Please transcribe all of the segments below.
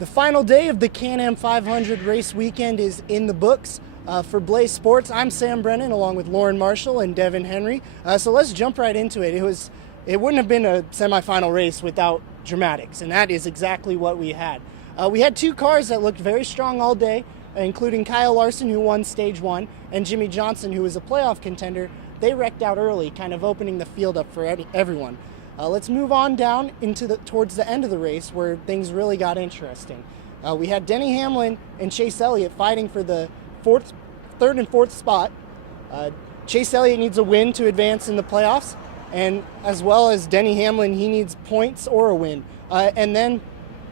The final day of the CanAm 500 race weekend is in the books. For Blaze Sports, I'm Sam Brennan along with Lauren Marshall and Devin Henry. So let's jump right into it. It wouldn't have been a semifinal race without dramatics, and that is exactly what we had. We had two cars that looked very strong all day, including Kyle Larson, who won stage one, and Jimmy Johnson, who was a playoff contender. They wrecked out early, kind of opening the field up for everyone. Let's move on down towards the end of the race where things really got interesting. We had Denny Hamlin and Chase Elliott fighting for the third and fourth spot. Chase Elliott needs a win to advance in the playoffs, and as well as Denny Hamlin, he needs points or a win. And then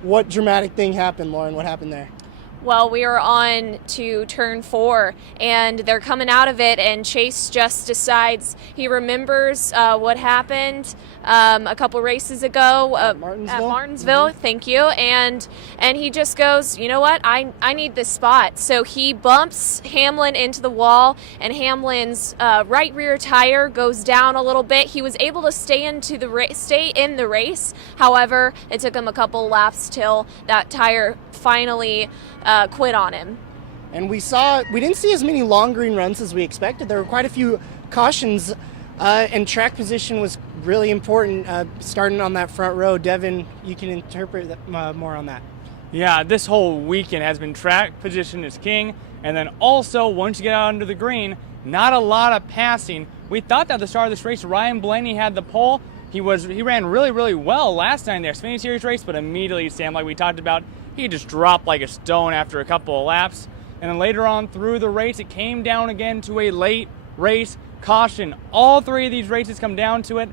what dramatic thing happened, Lauren? What happened there? Well, we are on to turn 4, and they're coming out of it, and Chase just decides he remembers what happened a couple races ago at Martinsville. Mm-hmm. Thank you. And he just goes, you know what? I need this spot. So he bumps Hamlin into the wall, and Hamlin's right rear tire goes down a little bit. He was able to stay in the race. However, it took him a couple laps till that tire finally quit on him. And we didn't see as many long green runs as we expected. There were quite a few cautions, and track position was really important, starting on that front row. Devin, you can interpret more on that. Yeah, this whole weekend has been track position is king, and then also once you get out under the green, not a lot of passing. We thought that at the start of this race, Ryan Blaney had the pole. He ran really, really well last time in their Xfinity Series race, but immediately, Sam, like we talked about, he just dropped like a stone after a couple of laps. And then later on through the race, it came down again to a late race caution. All three of these races come down to it.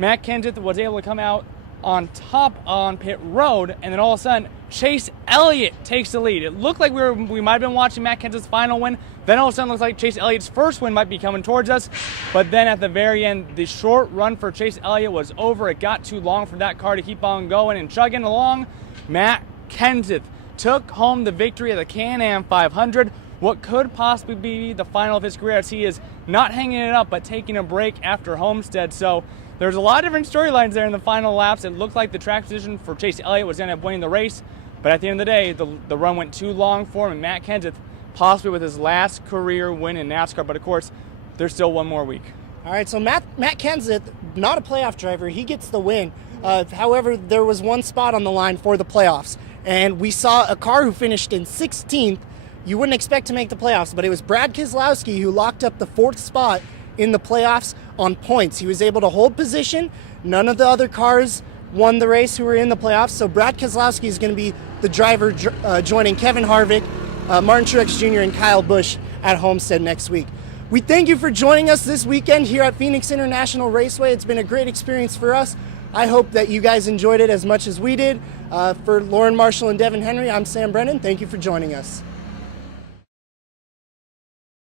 Matt Kenseth was able to come out on top on pit road, and then all of a sudden, Chase Elliott takes the lead. It looked like we might have been watching Matt Kenseth's final win. Then all of a sudden, it looks like Chase Elliott's first win might be coming towards us. But then at the very end, the short run for Chase Elliott was over. It got too long for that car to keep on going and chugging along. Matt Kenseth took home the victory of the CanAm 500, what could possibly be the final of his career, as he is not hanging it up but taking a break after Homestead. So there's a lot of different storylines there in the final laps. It looked like the track position for Chase Elliott was going to end up winning the race, but at the end of the day, the run went too long for him, and Matt Kenseth possibly with his last career win in NASCAR, but of course, there's still one more week. All right, so Matt Kenseth, not a playoff driver, he gets the win. However, there was one spot on the line for the playoffs, and we saw a car who finished in 16th. You wouldn't expect to make the playoffs, but it was Brad Keselowski who locked up the 4th spot in the playoffs on points. He was able to hold position. None of the other cars won the race who were in the playoffs, so Brad Keselowski is going to be the driver joining Kevin Harvick, Martin Truex Jr., and Kyle Busch at Homestead next week. We thank you for joining us this weekend here at Phoenix International Raceway. It's been a great experience for us. I hope that you guys enjoyed it as much as we did. For Lauren Marshall and Devin Henry, I'm Sam Brennan. Thank you for joining us.